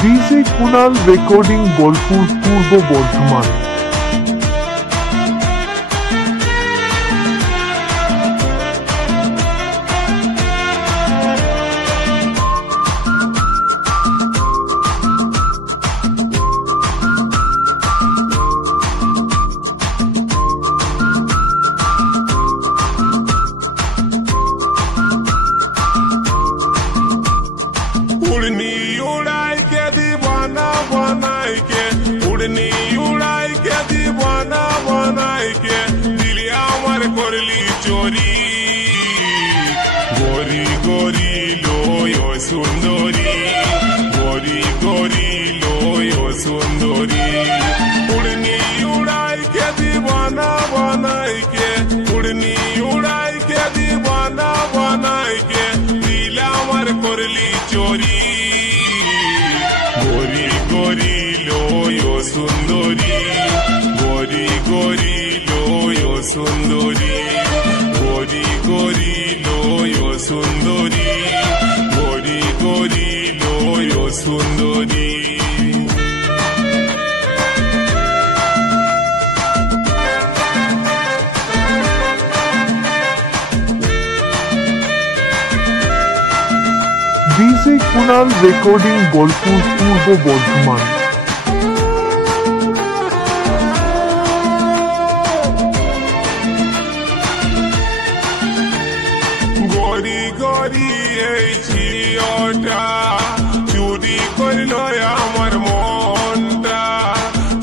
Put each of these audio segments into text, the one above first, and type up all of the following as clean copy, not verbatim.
DJ Kunal recording Bolpur পূর্ব বর্ধমান। उड़नी उड़ाई के दीवाना बनाई के, उड़नी उड़ाई के दीवाना बनाई के, दिलिया मर करली चोरी। गोरी गोरी लोयो सुंदरी, गोरी गोरी लोयो सुंदरी। उड़नी उड़ाई के दीवाना बनाई के, उड़नी उड़ाई के दीवाना बनाई के, दिलिया मर करली चोरी। गोरी गोरी लोयो सुंदरी, गोरी गोरी लोयो सुंदरी, गोरी गोरी लोयो सुंदरी, गोरी गोरी लोयो सुंदरी। ডিজে কুনাল রেকর্ডিং বোলপুর পূর্ব বর্ধমান। गोरी गोरी झियोटा चुरी करल आमार मनटा,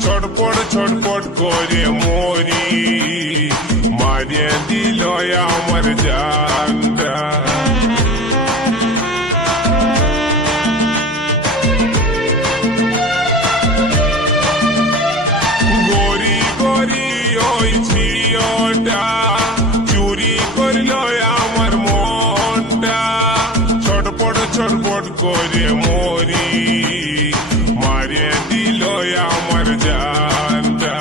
छटपट छटपट करे मोरी, मारिया दिल आमार जानटा। गोरी गोरी ओई झियोटा चुरी करल आमार मनटा, छटपट छटपट करे मोरी, मारिया दिल आमार जानटा।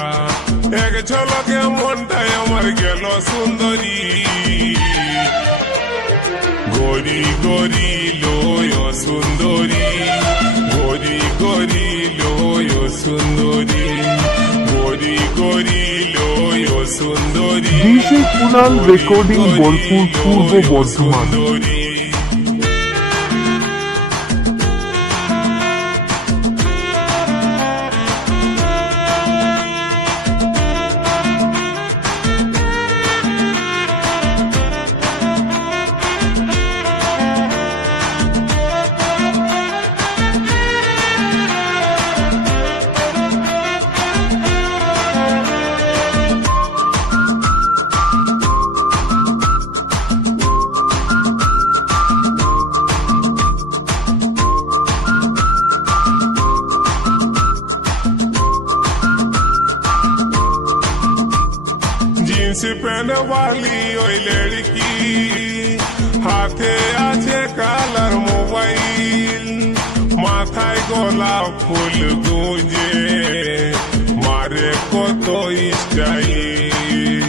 एक झलके मनटा आमार गेल सुंदरी। गोरी गोरी लोयो सुंदरी, गोरी गोरी लोयो सुंदरी, गोरी गोरी लोयो सुंदरी। ডিজে কুনাল রেকর্ডিং বোলপুর পূর্ব বর্ধমান। जींस पहने वाली ओई लड़की, हाथे आछे कालार मोबाइल, माथाय गोलाप फूल गुंजे, मारे कत स्टाइल।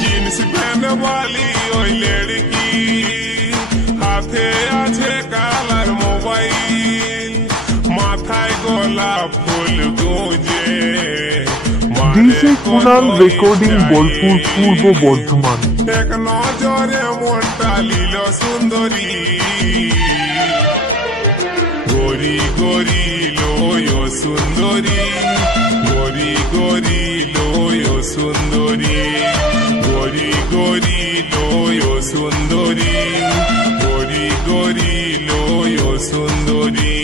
जींस पहने वाली ओई लड़की, हाथे आछे कालार मोबाइल, माथाय गोलाप फूल गुंजे, ডিজে কুনাল রেকর্ডিং বোলপুর পূর্ব বর্ধমান। एक नजरे मनटा लील सुंदरी। गोरी गोरी लोयो सुंदरी, गोरी गोरी लोयो सुंदरी, गोरी गोरी लोयो सुंदरी, गोरी गोरी लोयो सुंदरी।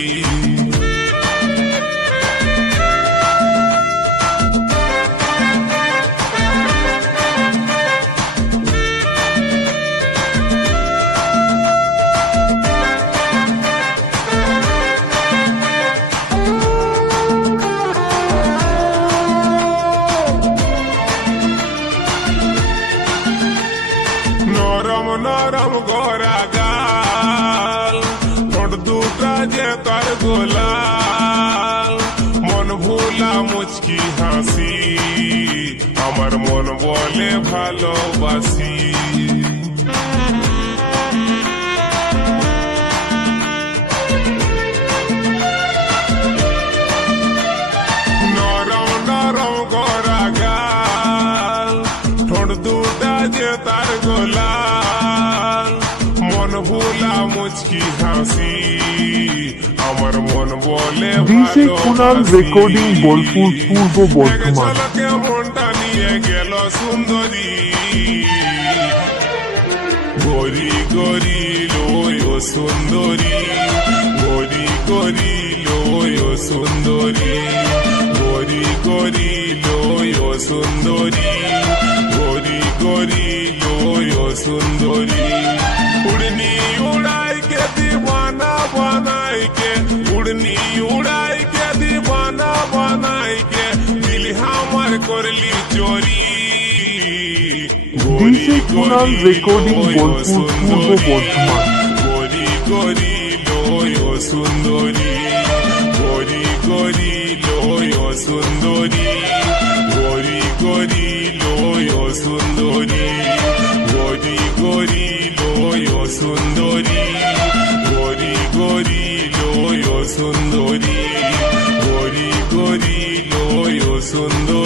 नरम नरम गोरा गाल, ठोट दूटा जे तार गोलाल, मन भूला मुझकी हंसी, আমার আমার মন বলে ভালোবাসি। নরম নরম গড়া গাল, ঠোঁট দুটা যে তার গোলাল, মন ভোলা মুচকি হাসি, আমার মন বলে ডিজে কুনাল রেকর্ডিং বোলপুর পূর্ব বর্ধমান। মনটা নিয়ে গেল সুন্দরী, গরি গরি লোয় সুন্দরী, গরি গরি লোয় সুন্দরী, গরি গরি লোয় সুন্দরী, গরি গরি লোয় সুন্দরী। उड़नी उड़ाई के दीवाना बनाई के, उड़नी उड़ाई के दीवाना बनाई के, दिल हमार करली चोरी। ডিজে কুনাল রেকর্ডিং বোলপুর পূর্ব বর্ধমান। गोरी गोरी लोयो सुंदरी, गोरी गोरी लोयो सुंदरी, गोरी गोरी लोयो सुंदरी, गोरी गोरी लोयो सुंदरी, गोरी गोरी लोयो सुंदरी, गोरी गोरी लोयो सुंदरी।